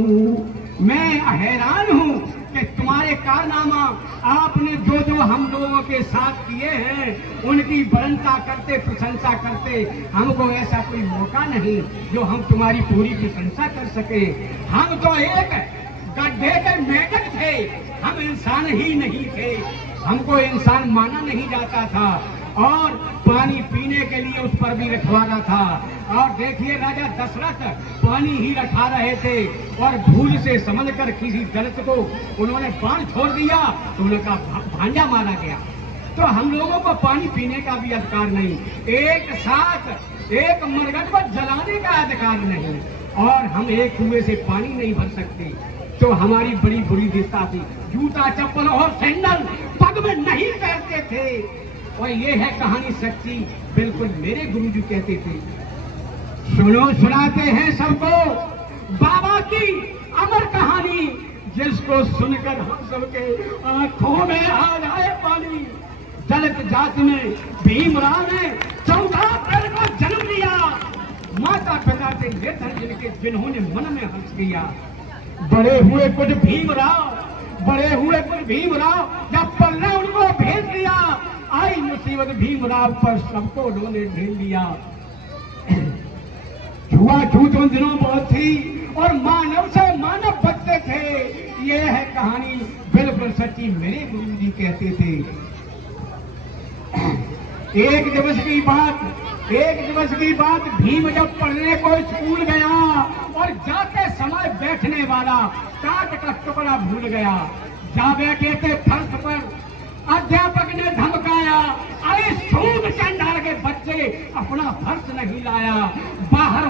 मैं हैरान हूँ कि तुम्हारे कारनामा आपने जो जो हम लोगों के साथ किए हैं उनकी बरनता करते, प्रशंसा करते। हमको ऐसा कोई मौका नहीं जो हम तुम्हारी पूरी प्रशंसा कर सके। हम तो एक गड्ढे के मेढक थे, हम इंसान ही नहीं थे। हमको इंसान माना नहीं जाता था और पानी पीने के लिए उस पर भी रखवाना था। और देखिए राजा दशरथ पानी ही रखा रहे थे और भूल से समझकर किसी दलित को उन्होंने बाण छोड़ दिया तो उनका भांजा मारा गया। तो हम लोगों को पानी पीने का भी अधिकार नहीं, एक साथ एक मरघट को जलाने का अधिकार नहीं, और हम एक कुएं से पानी नहीं भर सकते। तो हमारी बड़ी बुरी दिशा थी। जूता चप्पल और सैंडल पग में नहीं पहनते थे। और ये है कहानी सच्ची, बिल्कुल मेरे गुरुजी कहते थे। सुनो, सुनाते हैं सबको बाबा की अमर कहानी, जिसको सुनकर हम सबके आंखों में आ जाए पानी। दलित जाति में भीमराव ने 14 अप्रैल को जन्म लिया। माता पिता से ये था जिन्होंने मन में हंस किया। बड़े हुए कुछ भीमराव, जब पल्ले उनको भेज दिया, आई मुसीबत भीमराव पर, सबको उन्होंने ढेल लिया। छुआछूत उन दिनों बहुत थी और मानव से मानव बचते थे। ये है कहानी बिल्कुल सच्ची, मेरे गुरुजी कहते थे। एक दिवस की बात, भीम जब पढ़ने को स्कूल गया और जाते समय बैठने वाला काट का टुकड़ा भूल गया। जा बैठे थे फर्श पर, अध्यापक ने धमकाया, अरे सूद चंडाल के बच्चे, अपना फर्श नहीं लाया, बाहर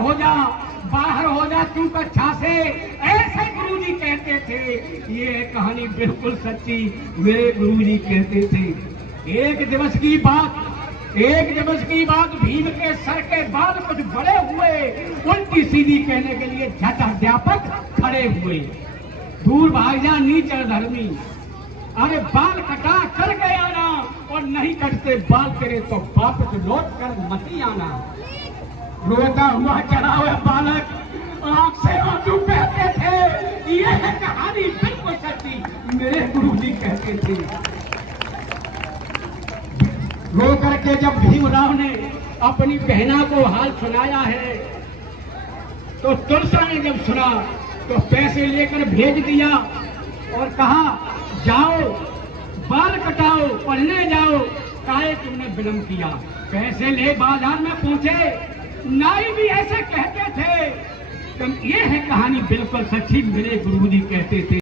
हो जा तू कक्षा से। ऐसे गुरुजी कहते थे। ये कहानी बिल्कुल सच्ची, मेरे गुरुजी कहते थे। एक दिवस की बात, भीम के सर के बाल कुछ बड़े हुए, उल्टी सीधी कहने के लिए झट अध्यापक खड़े हुए। दूर भाग जा नीचर धर्मी, अरे बाल कटा कर गए आना, और नहीं कटते बाल तेरे तो वापस लौट कर मती आना। रोता हुआ चला हुआ बालक आंख से आंसू बहते थे। ये है कहानी बिल्कुल सच्ची, मेरे गुरुजी कहते थे। रो करके जब भीमराव ने अपनी बहना को हाल सुनाया है, तो तुलसा ने जब सुना तो पैसे लेकर भेज दिया और कहा, जाओ बाल कटाओ, पढ़ने जाओ। काहे तुमने विलंब किया? पैसे ले बाजार में पहुंचे। नाई भी ऐसे कहते थे। ये है कहानी बिल्कुल सच्ची, मेरे गुरुजी कहते थे।